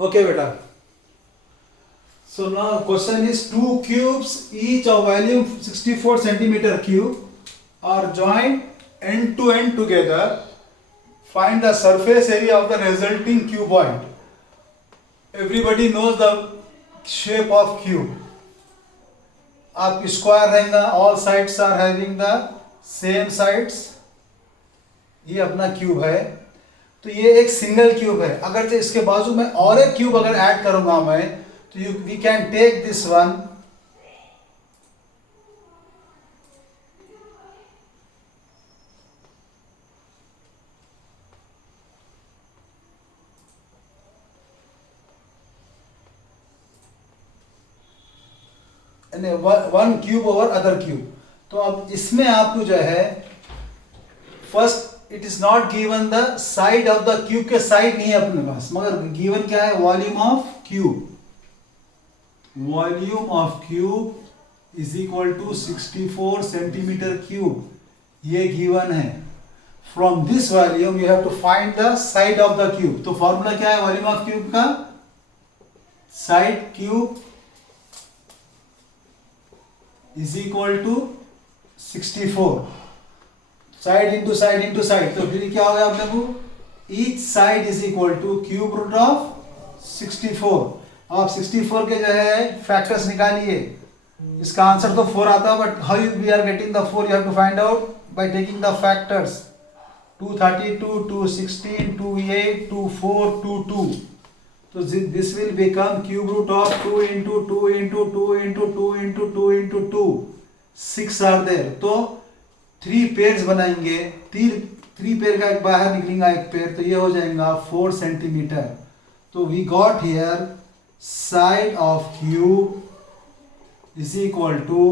Okay, beta. So now question is two cubes each of volume 64 centimeter cube are joined end to end together. Find the surface area of the resulting cuboid. Everybody knows the shape of cube. आप square रहेगा, all sides are having the same sides. ये अपना cube है. तो ये एक single cube है. अगर इसके बाजू में और एक क्यूब अगर ऐड करूंगा मैं, तो we can take this one one cube over other cube. तो अब इसमें आपको जो है first it is not given the side of the cube के साइड नहीं है अपने पास, मगर गिवन क्या है, volume of cube. Volume of cube is equal to 64 centimetre cube. ये गिवन है. From this volume you have to find the side of the cube. तो फॉर्मूला क्या है वॉल्यूम ऑफ क्यूब का? Side cube is equal to 64. Side into side into side. तो फिर क्या होगा आप देखो, each side is equal to cube root of 64. आप 64 के जो है फैक्टर्स निकालिए. इसका आंसर तो 4 आता है, but how we are getting the 4 you have to find out by taking the factors. 232, 216, 28, 24, 22. तो this will become cube root of 2 into 2 into 2 into 2 into 2 into 2. 6 are there. तो 3 पेयर्स बनाएंगे. 3 pair का बाहर निकलेगा एक पेयर, तो ये हो जाएगा 4 सेंटीमीटर. तो we got here side of cube is equal to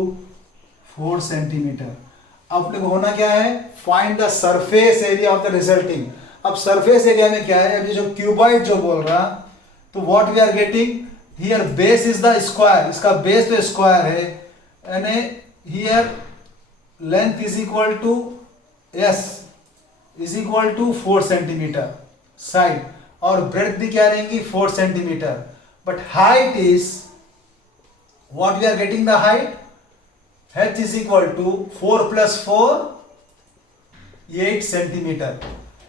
4 centimetre. अब लोग होना क्या है, find the surface area of the resulting. अब सरफेस एरिया में क्या है, अभी जो क्यूबॉइड जो बोल रहा, तो what we are getting here, base is the square. इसका बेस तो स्क्वायर है, यानी here length is equal to S is equal to 4 centimetre side, और ब्रेथ भी क्या रहेंगी 4 centimetre. But height is what we are getting the height, h is equal to 4 plus 4 8 centimetre.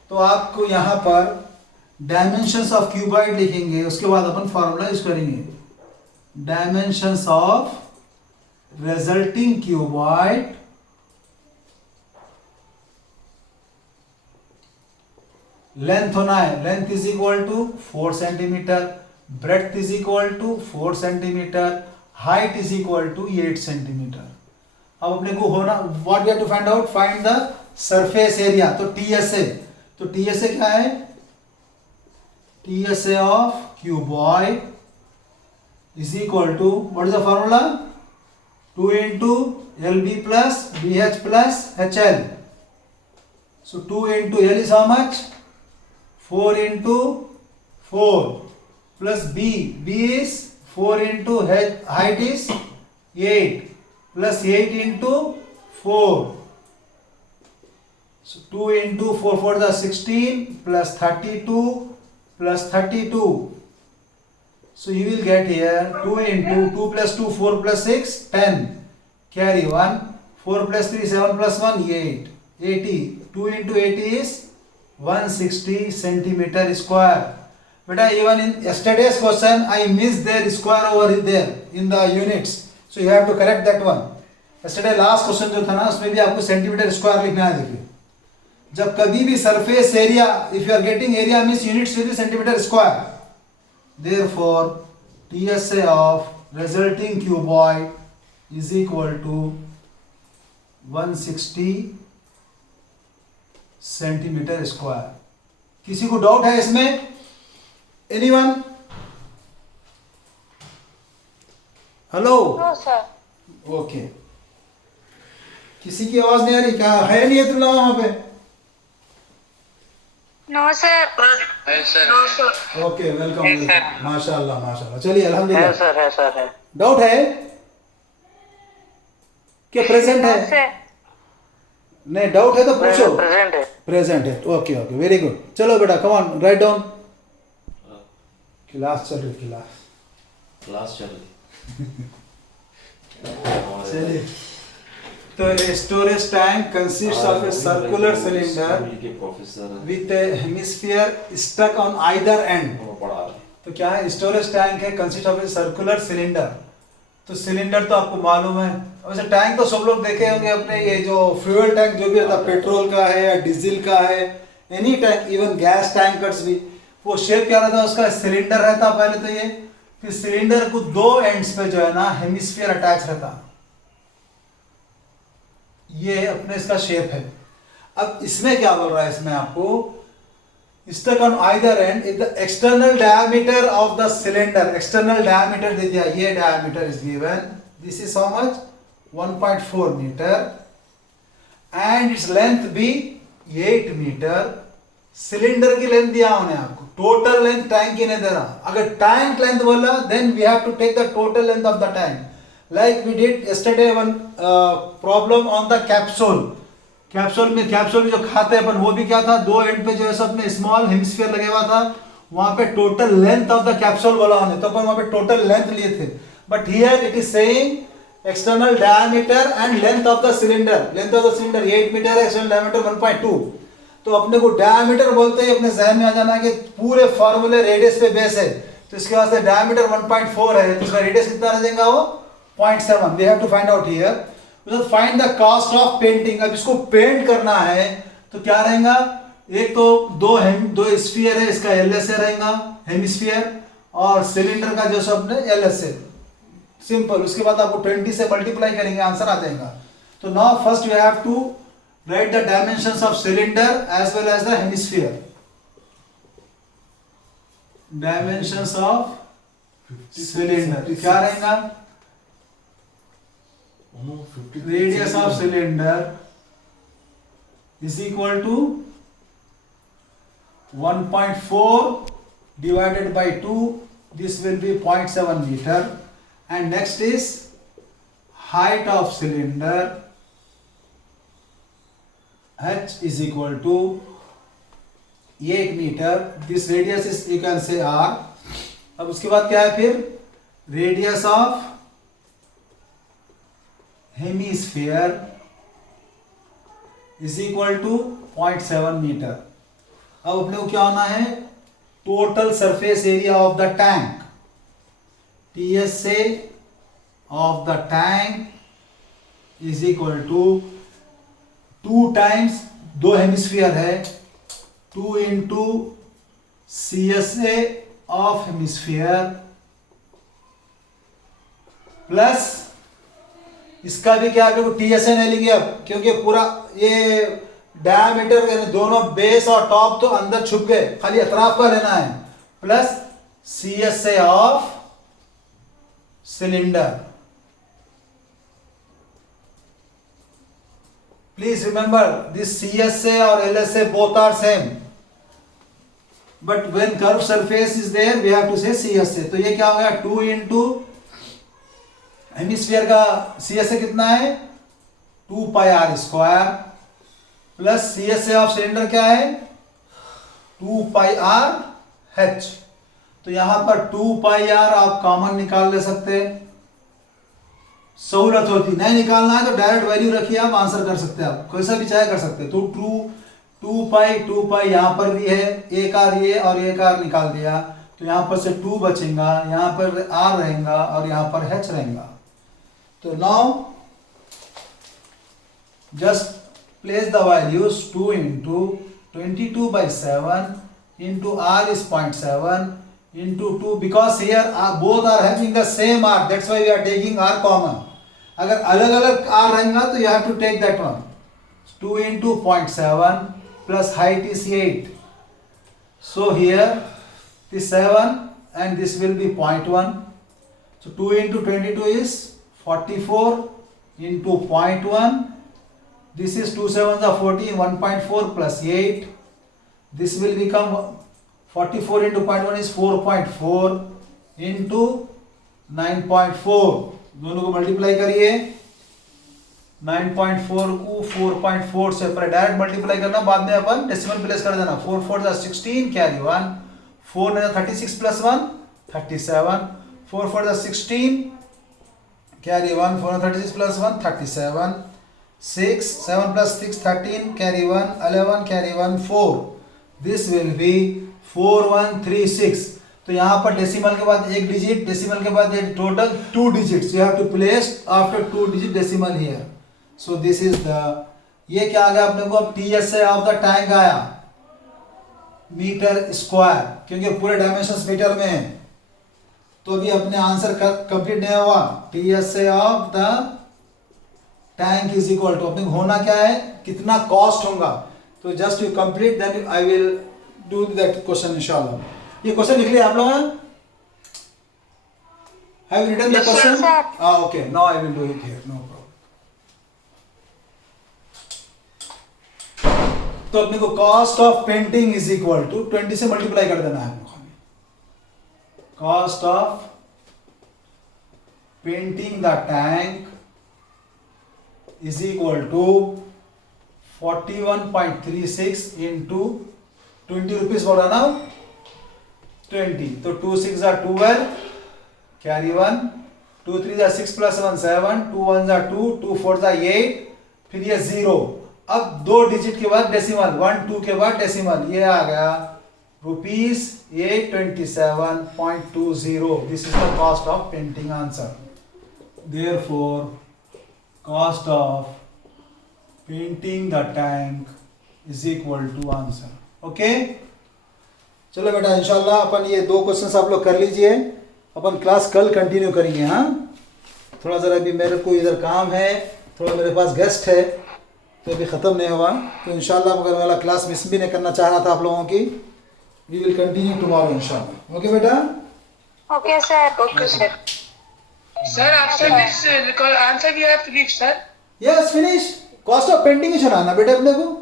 तो आपको यहां पर डायमेंशंस ऑफ क्यूबॉइड लिखेंगे, उसके बाद अपन फॉर्मूला यूज करेंगे. Dimensions of resulting cuboid length होना है, length is equal to 4 centimetre, breadth is equal to 4 centimetre, height is equal to 8 centimetre. अब अपने को होना what we have to find out, find the surface area. तो TSA, तो TSA क्या है, TSA of cuboid is equal to, what is the formula, 2 into LB plus BH plus HL. So 2 into L is how much, 4 into 4 plus B is 4 into height is 8 plus 8 into 4. So 2 into 4 for the 16 plus 32 plus 32. So you will get here 2 into 2 plus 2 4 plus 6 10. Carry 1. 4 plus 3 7 plus 1 8. 80. 2 into 80 is 160 centimeter square. Beta, even in yesterday's question I missed their square over there in the units. So you have to correct that one. Yesterday last question जो था ना, उसमें भी आपको centimetre square लिखना है. देखिए, जब कभी भी surface area, if you are getting area means units will be centimetre square. Therefore TSA of resulting cuboid is equal to 160 centimetre square. किसी को डाउट है इसमें, anyone? Hello? No sir. Okay, किसी की आवाज नहीं आ रही क्या, है नहीं है तुम लोग वहां पे? No sir. No sir. Okay, welcome. माशाल्लाह माशाल्लाह. चलिए अल्हम्दुलिल्लाह. है सर, है सर, है. डाउट है क्या, प्रेजेंट है? नहीं, डाउट है तो पूछो. प्रेजेंट है. Present okay. ओके ओके, वेरी गुड. चलो बेटा, come on, write down. Class चल रही क्लास चल रही। चलिए, तो storage tank consist of a circular cylinder के professor with a hemisphere stuck on either end. पढ़ा रहे। तो क्या है, स्टोरेज टैंक है consist of a circular cylinder. तो सिलेंडर तो आपको मालूम है, वैसे टैंक तो सब लोग देखे होंगे अपने, ये जो फ्यूल टैंक जो भी रहता है पेट्रोल का है या डीजल का है, any tank, even gas tankers भी, वो शेप क्या रहता है उसका, सिलेंडर रहता पहले तो ये, फिर सिलेंडर को दो एंड्स पे जो है ना हेमिस्फीयर अटैच रहता, ये अपने इसका शेप है। अब इसमें क्या बोल रहा है, इसमें आपको stuck on either end if the external diameter of the cylinder, external diameter दे दिया, ये diameter is given, this is how much 1.4 meter and its length भी 8 meter। सिलेंडर की लेंथ दिया उन्हें आपको, टोटल लेंथ टैंक की नहीं दे रहा। अगर टैंक लेंथ बोला then we have to take the total length of the tank like we did yesterday one problem on the capsule। Capsule में जो खाते हैं अपन, वो भी क्या था, दो एंड पे जो है सब में स्मॉल हेमिस्फीयर लगे हुआ था, वहां पे total length of the capsule बोला उन्हें, तो अपन वहां पे टोटल लेंथ लिए थे। But here it is saying external diameter and length of the cylinder, length of the cylinder 8 metre है, एक्सटर्नल डायमीटर 1.2। तो अपने को डायमीटर बोलते ही अपने जहन में आ जाना कि पूरे फॉर्मूले रेडियस पे बेस है, तो इसके बाद से डायमीटर 1.4 है, तो इसका रेडियस कितना रह जाएगा, वो 0.7। We have to find out here, find the cost of painting. अब इसको पेंट करना है तो क्या रहेगा, एक तो दो स्फीयर है, इसका एलएसए रहेगा हेमिस्फीयर, और सिलेंडर का जो सब ने एलएसए, सिंपल। उसके बाद आपको 20 से मल्टीप्लाई करेंगे, आंसर आ जाएगा। तो now first you have to write the dimensions of cylinder as well as the hemisphere. Dimensions of cylinder क्या रहेगा, radius of cylinder is equal to 1.4 divided by 2, this will be 0.7 meter, and next is height of cylinder, h is equal to 8 meter, this radius is you can say r। अब उसके बाद क्या है, फिर radius of hemisphere is equal to 0.7 metre. अब अपने को क्या होना है, total surface area of the tank, TSA of the tank is equal to 2 times, दो हेमिस्फीयर है, 2 into CSA of hemisphere plus इसका भी क्या है, टीएसए नहीं लेंगे अब, क्योंकि पूरा ये डायमीटर यानी दोनों बेस और टॉप तो अंदर छुप गए, खाली अतराफ का लेना है, plus CSA of cylinder. Please remember this CSA और LSA both are same, but when curve surface is there we have to say CSA। तो ये क्या हो गया, 2 इंटू हेमिस्फीयर का CSA कितना है, 2 pi r square, plus CSA of cylinder क्या है, 2 पाई आर एच। तो यहां पर 2 पाई आर आप कॉमन निकाल ले सकते, सहूलत होती, नहीं निकालना है तो डायरेक्ट वैल्यू रखिए, आप आंसर कर सकते हैं, आप कैसा भी चाहे कर सकते हैं। तो 2 पाई यहां पर भी है, एक आर ये और एक आर निकाल दिया, तो यहां पर से 2 बचेगा, यहां पर आर रहेगा और यहां पर एच रहेगा। तो now just place the values 2 into 22/7 into r is 0.7 into 2, because here both are having the same r, that's why we are taking r common। अगर अलग अलग r रहेगा तो you have to take that one, 2 into 0.7 plus height is 8, so here this 7 and this will be 0.1, so 2 into 22 is 44 into 0.1, this is 2 7s are 14, 1.4 plus 8, this will become 44 into 0.1 is 4.4 into 9.4, दोनों को multiply करिए, 9.4 को 4.4 से पर direct multiply करना, बाद में अपन decimal place कर देना, 4 4 16 carry 1, 4 36 plus 1 37, 4 for the 16, carry 1, 436 plus 1, 37, 6, 7 plus 6, 13, carry 1, 11, carry 1, 4. This will be 4136. तो यहाँ पर डेसिमल के बाद एक डिजिट, डेसिमल के बाद एक total 2 digits. You have to place after 2 digit decimal here. So this is the, ये क्या आ गया अपने को, TSA ऑफ द टैंक आया मीटर स्क्वायर, क्योंकि पूरे डायमेंशंस मीटर में है. तो अभी अपने आंसर कंप्लीट नहीं हुआ. TSA of the tank is equal to, अपने को होना क्या है, कितना कॉस्ट होगा. तो just you complete, then I will do that question इंशाल्लाह. ये क्वेश्चन लिख लिया आप लोग? Have you written the question? Okay, now I will do it here, no problem. तो अपने को cost of painting is equal to 20 से मल्टीप्लाई कर देना है. Cost of painting the tank is equal to 41.36 into 20 rupees बोला ना, 20. तो 2 6 are 12, carry 1, 2 3 are 6 plus 1 7, 2 1 are 2, 2 4 are 8, फिर ये 0. अब 2 डिजिट के बाद डेसिमल, 1 2 के बाद डेसिमल, ये आ गया ₹827.20. This is the cost of painting answer. Therefore cost of painting the tank is equal to answer. Okay, चलो बेटा इंशाल्लाह अपन ये 2 क्वेश्चंस आप लोग कर लीजिए. अपन क्लास कल कंटिन्यू करेंगे. हाँ, थोड़ा ज़रा अभी मेरे को इधर काम है, थोड़ा मेरे पास गेस्ट है, तो अभी ख़त्म नहीं हुआ. तो इंशाल्लाह मगर वाला क्लास मिस भी नहीं करना चाह रहा था आप लोगों की. वी विल कंटिन्यू टुमारो इंशाल्लाह. ओके बेटा? Okay sir. Okay sir. Sir after this answer we have to give, sir. Yes, finish. Cost of painting ही चलाना बेटा अपने को.